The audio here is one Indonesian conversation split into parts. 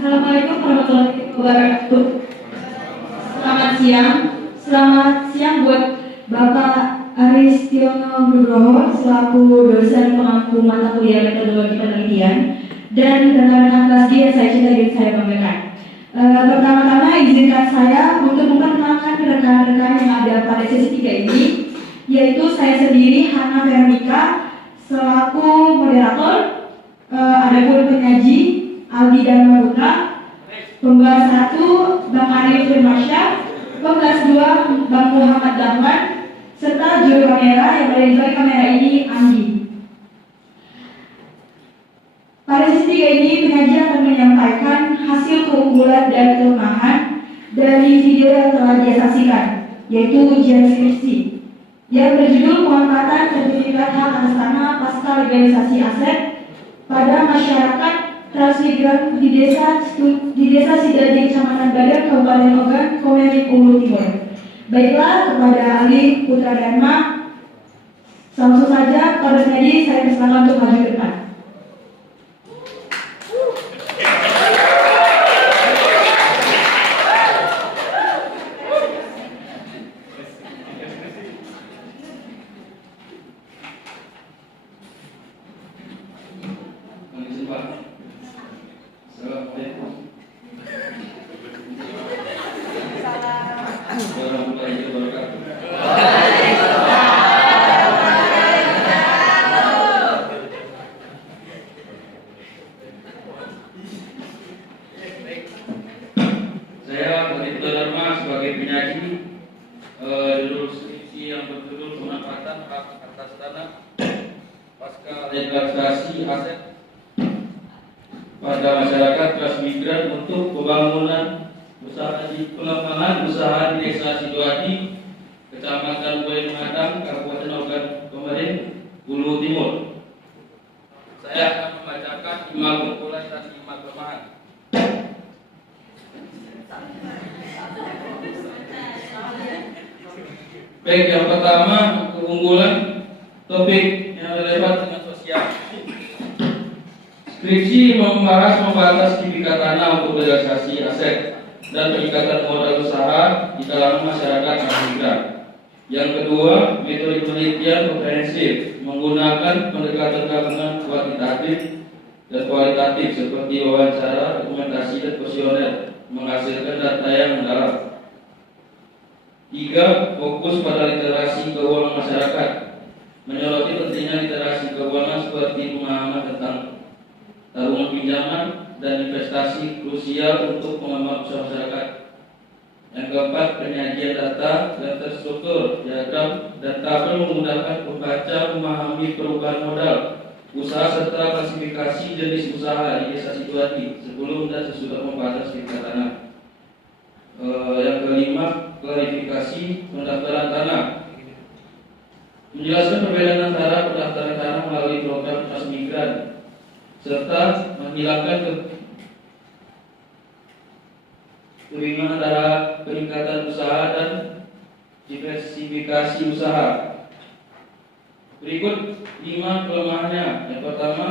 Assalamualaikum warahmatullahi wabarakatuh. Selamat siang buat Bapak Aristiono Nugroho selaku dosen pengampu mata kuliah metodologi penelitian dan rekan-rekan kelas G yang saya banggakan. Pertama-tama izinkan saya untuk memperkenalkan rekan-rekan yang ada pada sesi 3 ini, yaitu saya sendiri Hana Veronica selaku moderator, ada pun penyaji Aldi Dharma Putra, pembahas 1 Bang Arif Firmansyah, pembahas 2 Bang Muhammad Dahman, serta juru kamera yang berada di balik kamera ini, Andi. Pada sesi 3 ini penyaji akan menyampaikan hasil keunggulan dan kelemahan dari video yang telah dia saksikan, yaitu ujian skripsi yang berjudul pemanfaatan sertifikat hak atas tanah pasca legalisasi aset pada masyarakat transmigran di desa Sidadi, Kecamatan Badar, Kabupaten Ogan, Komering Ulu Timur. Baiklah, kepada Ali Putra Dharma, langsung saja kepada penyaji saya persilakan untuk maju ke depan. Saya Ali Putra Dharma sebagai penyaji judul skripsi yang berjudul pemanfaatan hak atas tanah pasca legalisasi aset pada masyarakat transmigran untuk pembangunan usaha di pengembangan usaha di Desa Sidoarjo, Kecamatan Boy Mengadang, Kabupaten Ogan, Komering Ulu Timur. Saya akan membacakan 5 keunggulan dan 5 kelemahan. Baik, yang pertama keunggulan topik yang relevan dengan sosial. Skripsi membahas sertifikat tanah untuk legalisasi aset dan peningkatan modal usaha di kalangan masyarakat transmigran. Yang kedua, metode penelitian komprehensif menggunakan pendekatan gabungan kuantitatif dan kualitatif seperti wawancara, dokumentasi, dan kuesioner menghasilkan data yang mendalam. 3. Fokus pada literasi keuangan masyarakat, menyoroti pentingnya literasi keuangan seperti pemahaman tentang tabungan pinjaman dan investasi krusial untuk pengembangan usaha masyarakat. Yang keempat, penyajian data dan terstruktur diagram dan tabel memudahkan pembaca memahami perubahan modal usaha serta klasifikasi jenis usaha di Desa Sidoarjo sebelum dan sesudah pembahasan sertifikat tanah. Yang kelima, klarifikasi pendaftaran tanah, menjelaskan perbedaan antara pendaftaran tanah melalui program transmigran serta menghilangkan kebingungan antara peningkatan usaha dan diversifikasi usaha. Berikut 5 kelemahannya. Yang pertama,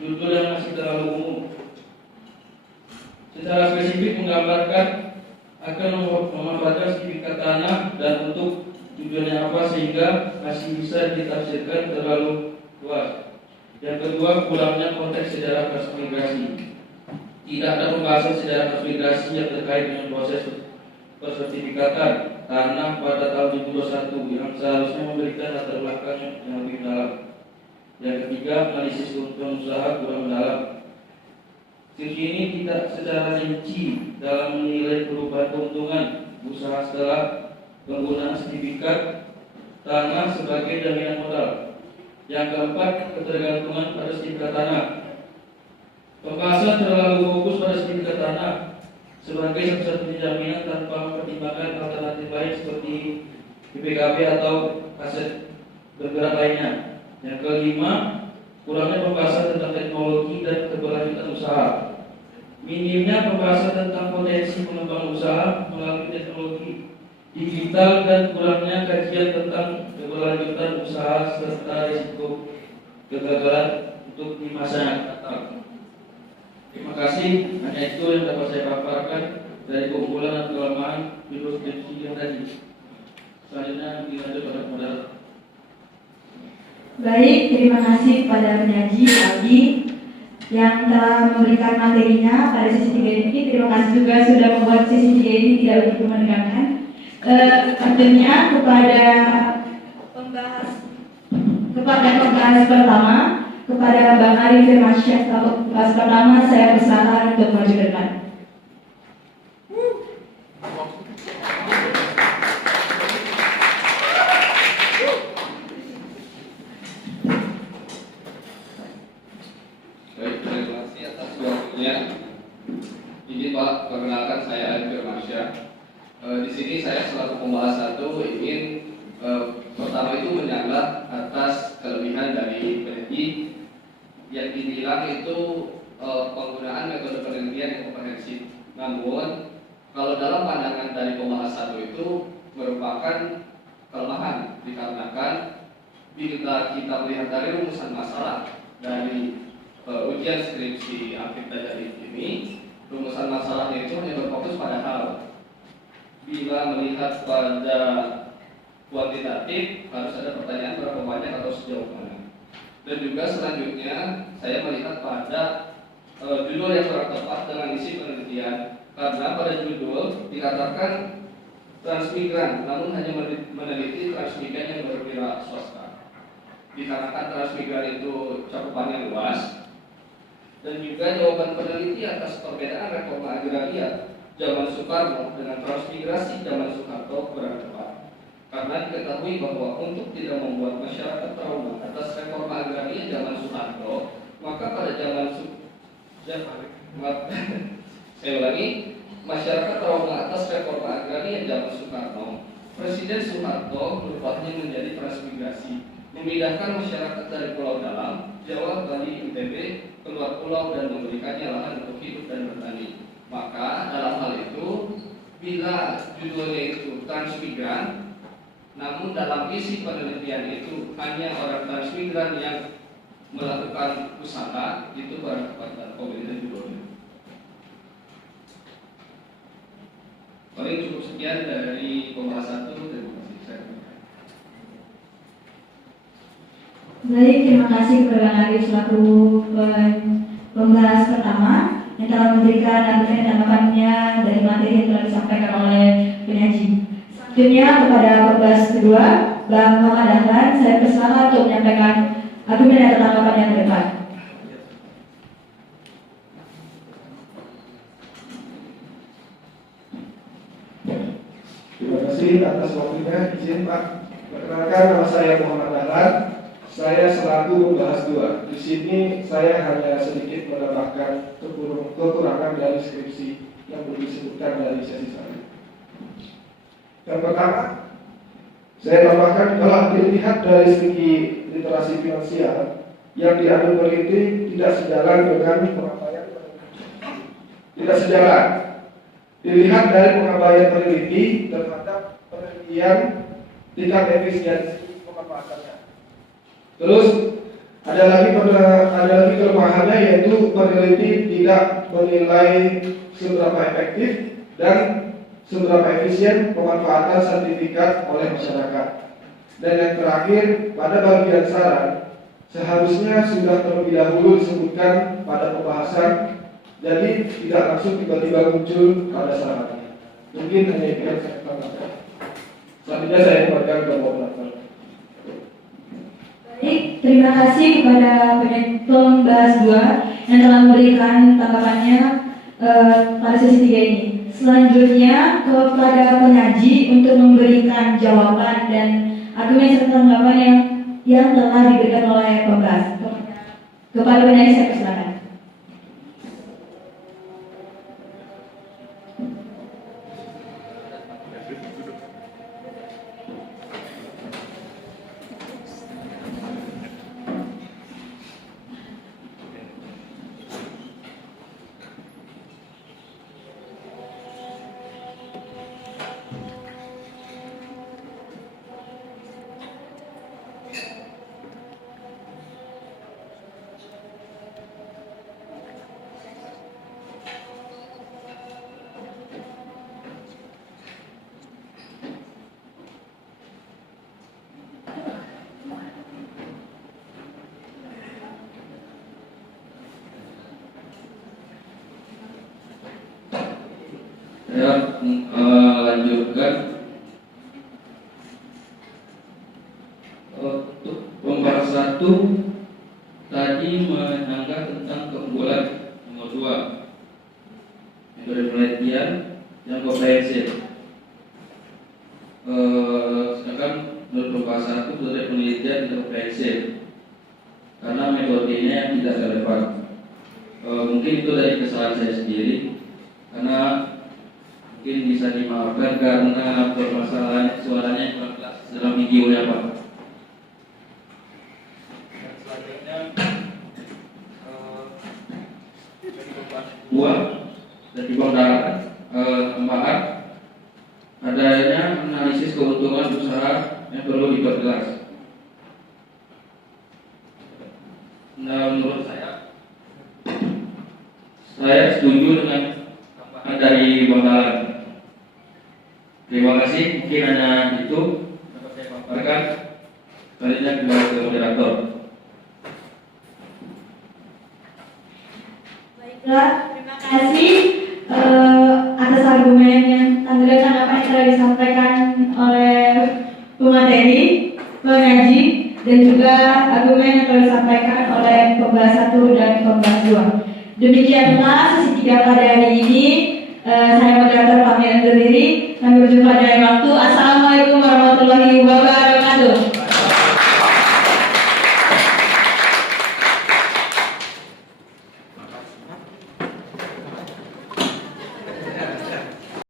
judul yang masih terlalu umum. Secara spesifik menggambarkan akan memanfaatkan sertifikat tanah dan untuk tujuannya apa sehingga masih bisa ditafsirkan terlalu luas. Yang kedua, kurangnya konteks sejarah transmigrasi. Tidak ada pembahasan sejarah transmigrasi yang terkait dengan proses persertifikatan tanah pada tahun 2021 yang seharusnya memberikan latar belakang yang lebih dalam. Yang ketiga, analisis keuntungan usaha kurang mendalam. Skripsi ini tidak secara rinci dalam menilai perubahan keuntungan usaha setelah penggunaan sertifikat tanah sebagai jaminan modal. Yang keempat, ketergantungan pada sertifikat tanah. Pembahasan terlalu fokus pada sertifikat tanah sebagai satu-satunya jaminan tanpa mempertimbangkan alternatif lain seperti BPKB atau aset bergerak lainnya. Yang kelima, kurangnya pembahasan tentang teknologi dan keberlanjutan usaha. Minimnya pembahasan tentang potensi pengembangan usaha melalui teknologi digital dan kurangnya kajian tentang keberlanjutan usaha serta risiko kegagalan untuk di masa yang datang. Terima kasih. Hanya itu yang dapat saya paparkan dari keunggulan dan kelemahan judul skripsi yang tadi. Selanjutnya dilanjut pada modal. Baik, terima kasih kepada penyaji Aldi yang telah memberikan materinya pada sesi 3 ini. Terima kasih juga sudah membuat sesi 3 ini tidak begitu menegangkan. Tentunya kepada pembahas pertama, kepada Bang Ari Firmansyah selaku pembahas pertama, saya persilakan untuk maju ke depan. Baik, terima kasih atas waktunya. Izin Pak, perkenalkan saya Ari Firmansyah. Di sini saya selaku pembahas satu ingin pertama itu menyangga atas kelebihan dari peneliti yang dibilang itu penggunaan metode penelitian yang komprehensif. Namun kalau dalam pandangan dari pembahas satu itu merupakan kelemahan dikarenakan bila kita melihat dari rumusan masalah dari ujian skripsi akhir dari ini, rumusan masalahnya itu hanya berfokus pada hal. Bila melihat pada kuantitatif harus ada pertanyaan berapa banyak atau sejauh mana. Dan juga selanjutnya saya melihat pada judul yang kurang tepat dengan isi penelitian, karena pada judul dikatakan transmigran, namun hanya meneliti transmigran yang berwira swasta. Dikarenakan transmigran itu cakupannya luas, dan juga jawaban peneliti atas perbedaan reforma agraria zaman Soekarno dengan transmigrasi zaman Soeharto kurang tepat. Karena diketahui bahwa untuk tidak membuat masyarakat trauma atas reforma agraria zaman Soeharto, maka pada saya ulangi, masyarakat trauma atas reforma agraria zaman Soekarno, Presiden Soeharto merubahnya menjadi transmigrasi, memindahkan masyarakat dari pulau dalam, Jawa, Bali, NTB, keluar pulau dan memberikannya lahan untuk hidup dan bertani. Maka dalam hal itu, bila judulnya itu transmigran, namun dalam isi penelitian itu hanya orang transmigran yang melakukan usaha, itu berkekuatan pemerintah judulnya. Paling cukup sekian dari pembahasan itu. Terima kasih. Baik, terima kasih kepada Bang Ari selaku pembahas pertama yang telah memberikan argumen dan tanggapannya dari materi yang telah disampaikan oleh penyaji. Selanjutnya kepada pembahas kedua, Bang Muhammad Dahlan, saya persilakan untuk menyampaikan argumen dan tanggapan yang ke depan. Terima kasih atas waktunya. Izin Pak, perkenalkan nama saya Muhammad Dahlan. Saya selaku pembahas 2. Di sini saya hanya sedikit menambahkan kekurangan dari skripsi yang belum disebutkan dari sesi saya. Yang pertama, saya tambahkan kalau dilihat dari segi literasi finansial yang diambil peneliti tidak sejalan dengan pengabaian peneliti. Tidak sejalan. Dilihat dari pengabaian peneliti terhadap penelitian tingkat efisiensi pemanfaatannya. Terus ada lagi kelemahannya, yaitu peneliti tidak menilai seberapa efektif dan seberapa efisien pemanfaatan sertifikat oleh masyarakat. Dan yang terakhir, pada bagian saran seharusnya sudah terlebih dahulu disebutkan pada pembahasan, jadi tidak langsung tiba-tiba muncul pada sarannya. Mungkin hanya itu yang saya tambahkan. Selanjutnya saya kembalikan ke moderator. Baik, terima kasih kepada pembahas 2 yang telah memberikan tanggapannya pada sesi 3 ini. Selanjutnya kepada penyaji untuk memberikan jawaban dan argumen serta tanggapan yang telah diberikan oleh pembahas. Kepada penyaji saya persilakan. Saya lanjutkan untuk pembahasan 1 tadi menyanggah tentang keunggulan nomor 2 metode penelitian yang komprehensif. Sedangkan menurut pembahasan 1 metode penelitian tidak komprehensif karena metodenya yang tidak relevan. Mungkin itu dari kesalahan saya sendiri, karena mungkin bisa dimaafkan karena permasalahan suaranya kurang jelas dalam videonya Pak. Dan selanjutnya dua dari pembahasan tambahan adanya analisis keuntungan usaha yang perlu diperjelas. Nah, menurut saya setuju dengan tambahan dari Bang Dalan. Terima kasih, mungkin hanya itu dapat saya paparkan. Selanjutnya kembali ke moderator. Baiklah, terima kasih atas argumen yang tanggapan apa yang telah disampaikan oleh pemateri, pengaji, dan juga argumen yang telah disampaikan oleh pembahas 1 dan pembahas 2. Demikianlah sesi 3 pada hari ini. Saya moderator pamit undur diri. Sampai berjumpa di lain waktu. Assalamualaikum warahmatullahi wabarakatuh.